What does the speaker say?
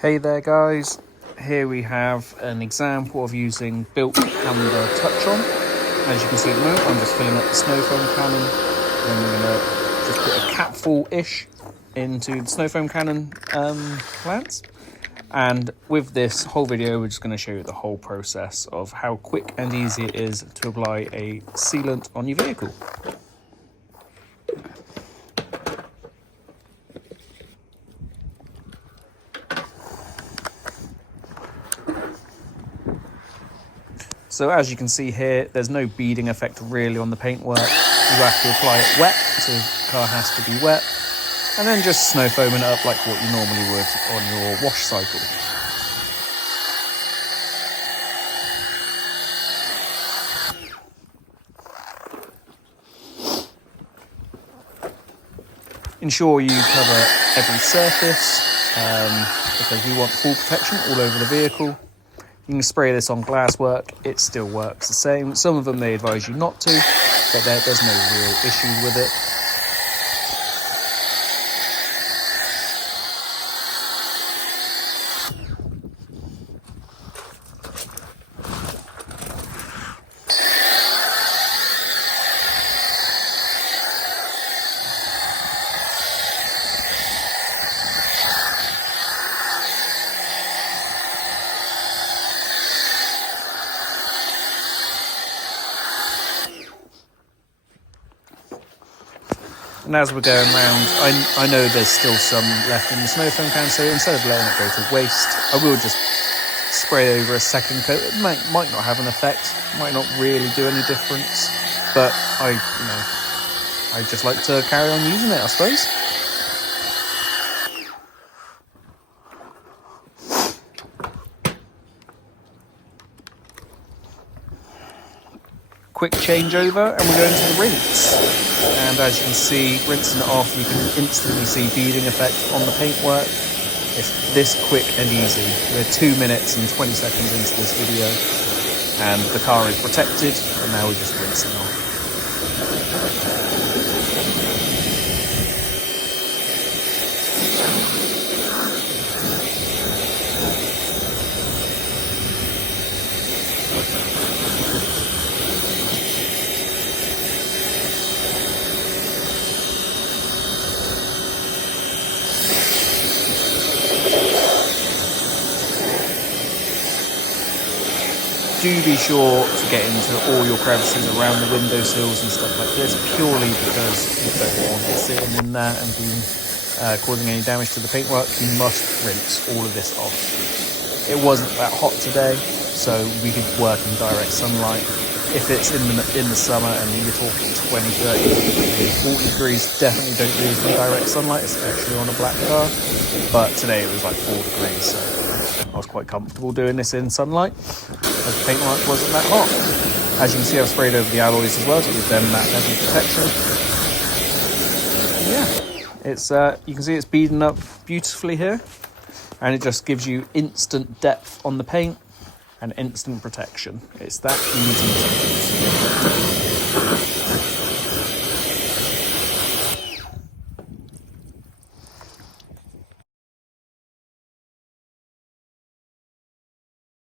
Hey there guys, here we have an example of using Bilt Hamber Touch On. As you can see at the moment, I'm just filling up the snow foam cannon. Then we're going to just put a capful-ish into the snow foam cannon plants. And with this whole video, we're just going to show you the whole process of how quick and easy it is to apply a sealant on your vehicle. So as you can see here, there's no beading effect really on the paintwork. You have to apply it wet, so the car has to be wet, and then just snow foaming it up like what you normally would on your wash cycle. Ensure you cover every surface because we want full protection all over the vehicle. You can spray this on glasswork, it still works the same. Some of them they advise you not to, but there's no real issue with it. And as we're going around, I know there's still some left in the snow foam can, so instead of letting it go to waste, I will just spray over a second coat. It might not have an effect, might not really do any difference, but I just like to carry on using it, I suppose. Quick changeover, and we're going to the rinse. And as you can see, rinsing it off, you can instantly see beading effect on the paintwork. It's this quick and easy. We're 2 minutes and 20 seconds into this video, and the car is protected, and now we're just rinsing off. Do be sure to get into all your crevices around the windowsills and stuff like this, purely because you don't want it sitting in there and being causing any damage to the paintwork. You must rinse all of this off. It wasn't that hot today, so we could work in direct sunlight. If it's in the summer and you're talking 20, 30, 40 degrees, definitely don't do this in direct sunlight, especially on a black car. But today it was like 4 degrees, so I was quite comfortable doing this in sunlight, as the paintwork wasn't that hot. As you can see, I've sprayed over the alloys as well to give them that heavy protection. Yeah, it's you can see it's beading up beautifully here, and it just gives you instant depth on the paint and instant protection. It's that easy to use.